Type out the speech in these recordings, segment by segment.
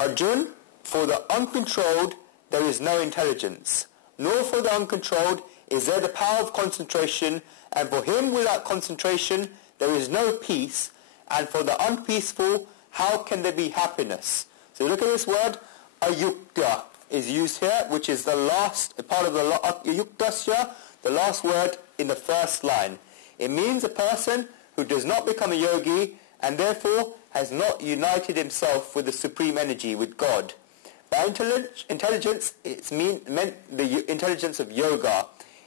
Arjun, for the uncontrolled there is no intelligence, nor for the uncontrolled is there the power of concentration, and for him without concentration there is no peace, and for the unpeaceful how can there be happiness? So look at this word, ayukta is used here, which is the last part of the ayuktasya, the last word in the first line. It means a person who does not become a yogi and therefore has not united himself with the supreme energy, with God. By intelligence, it's meant the intelligence of yoga.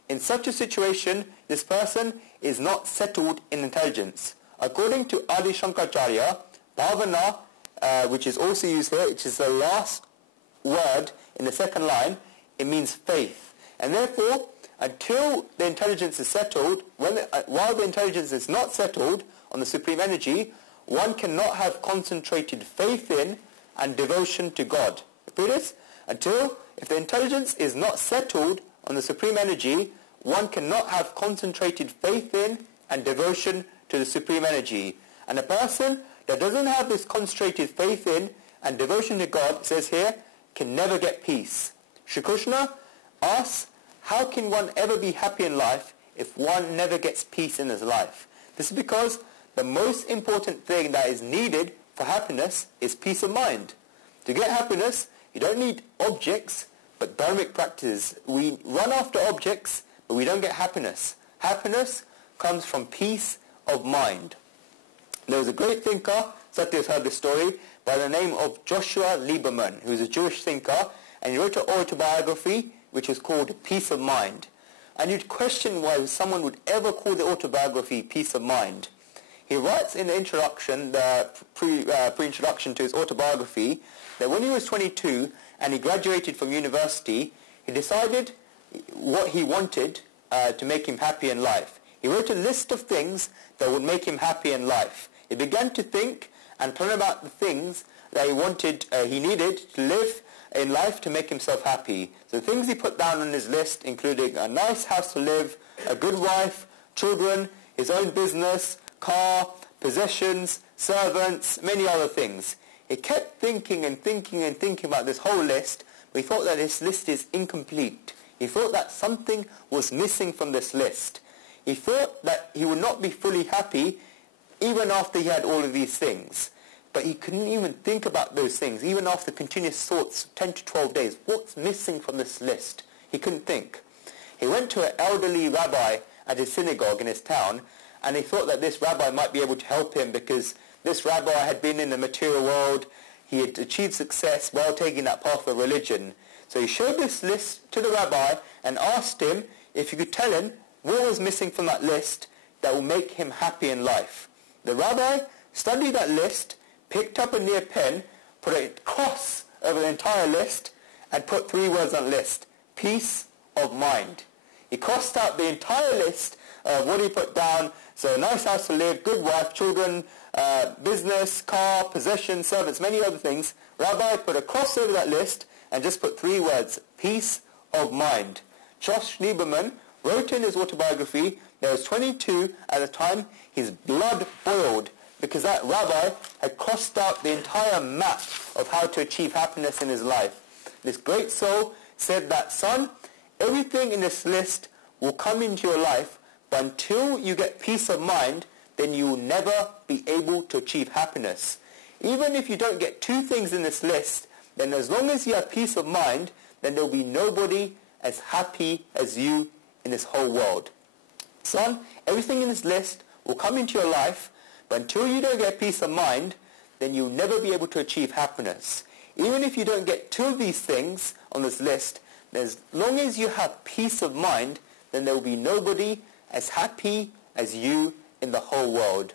In such a situation, this person is not settled in intelligence. According to Adi Shankaracharya, bhavana, which is also used here, which is the last word in the second line, it means faith. And therefore, until the intelligence is settled, while the intelligence is not settled on the supreme energy, one cannot have concentrated faith in and devotion to God. Repeat this. If the intelligence is not settled on the supreme energy, one cannot have concentrated faith in and devotion to the supreme energy. And a person that doesn't have this concentrated faith in and devotion to God, it says here, can never get peace. Shri Krishna asks, how can one ever be happy in life if one never gets peace in his life? This is because the most important thing that is needed for happiness is peace of mind. To get happiness, you don't need objects, but dharmic practices. We run after objects, but we don't get happiness. Happiness comes from peace of mind. There was a great thinker, Satya's heard this story, by the name of Joshua Lieberman, who was a Jewish thinker, and he wrote an autobiography which was called Peace of Mind. And you'd question why someone would ever call the autobiography Peace of Mind. He writes in the introduction, the pre-introduction to his autobiography, that when he was 22 and he graduated from university, he decided what he wanted to make him happy in life. He wrote a list of things that would make him happy in life. He began to think and plan about the things that he needed to live in life to make himself happy. So the things he put down on his list including a nice house to live, a good wife, children, his own business, car, possessions, servants, many other things. He kept thinking and thinking and thinking about this whole list, but he thought that this list is incomplete. He thought that something was missing from this list. He thought that he would not be fully happy even after he had all of these things. But he couldn't even think about those things, even after continuous thoughts, 10 to 12 days. What's missing from this list? He couldn't think. He went to an elderly rabbi at his synagogue in his town, and he thought that this rabbi might be able to help him because this rabbi had been in the material world, he had achieved success while taking that path of religion. So he showed this list to the rabbi and asked him if he could tell him what was missing from that list that will make him happy in life. The rabbi studied that list, picked up a near pen, put a cross over the entire list, and put 3 words on the list: peace of mind. He crossed out the entire list of what he put down, so a nice house to live, good wife, children, business, car, possessions, servants, many other things. Rabbi put a cross over that list and just put 3 words: peace of mind. Josh Lieberman wrote in his autobiography that he was 22 at the time. His blood boiled because that rabbi had crossed out the entire map of how to achieve happiness in his life. This great soul said that, son, everything in this list will come into your life, but until you get peace of mind, then you will never be able to achieve happiness. Even if you don't get 2 things in this list, then as long as you have peace of mind, then there will be nobody as happy as you in this whole world. Son, everything in this list will come into your life, but until you don't get peace of mind, then you'll never be able to achieve happiness. Even if you don't get 2 of these things on this list, then as long as you have peace of mind, then there will be nobody as happy as you in the whole world.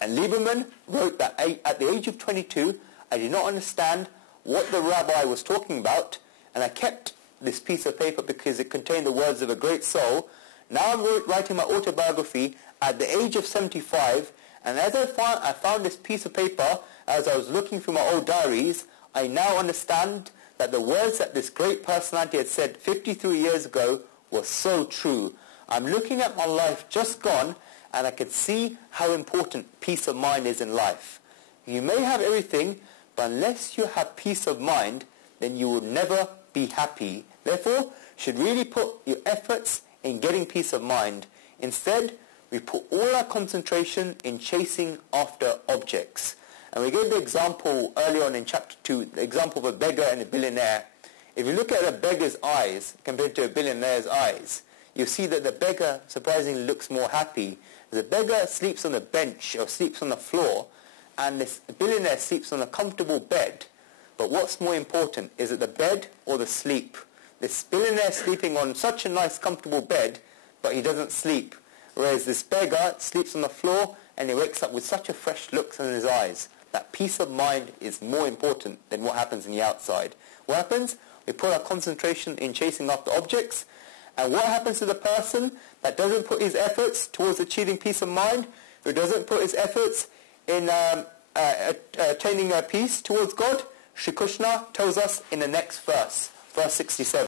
And Lieberman wrote that at the age of 22, I did not understand what the rabbi was talking about, and I kept this piece of paper because it contained the words of a great soul. Now I'm writing my autobiography at the age of 75, and as I found this piece of paper, as I was looking through my old diaries, I now understand that the words that this great personality had said 53 years ago were so true. I'm looking at my life just gone, and I can see how important peace of mind is in life. You may have everything, But unless you have peace of mind, then you will never be happy. Therefore, you should really put your efforts in getting peace of mind. Instead, we put all our concentration in chasing after objects. And we gave the example earlier on in chapter 2, the example of a beggar and a billionaire. If you look at a beggar's eyes compared to a billionaire's eyes, you see that the beggar surprisingly looks more happy. The beggar sleeps on a bench or sleeps on the floor, and this billionaire sleeps on a comfortable bed. But what's more important, is it the bed or the sleep? This billionaire sleeping on such a nice comfortable bed, but he doesn't sleep. Whereas this beggar sleeps on the floor and he wakes up with such a fresh look in his eyes. That peace of mind is more important than what happens in the outside. What happens? We put our concentration in chasing after objects. And what happens to the person that doesn't put his efforts towards achieving peace of mind, who doesn't put his efforts in attaining peace towards God? Shri Krishna tells us in the next verse, verse 67.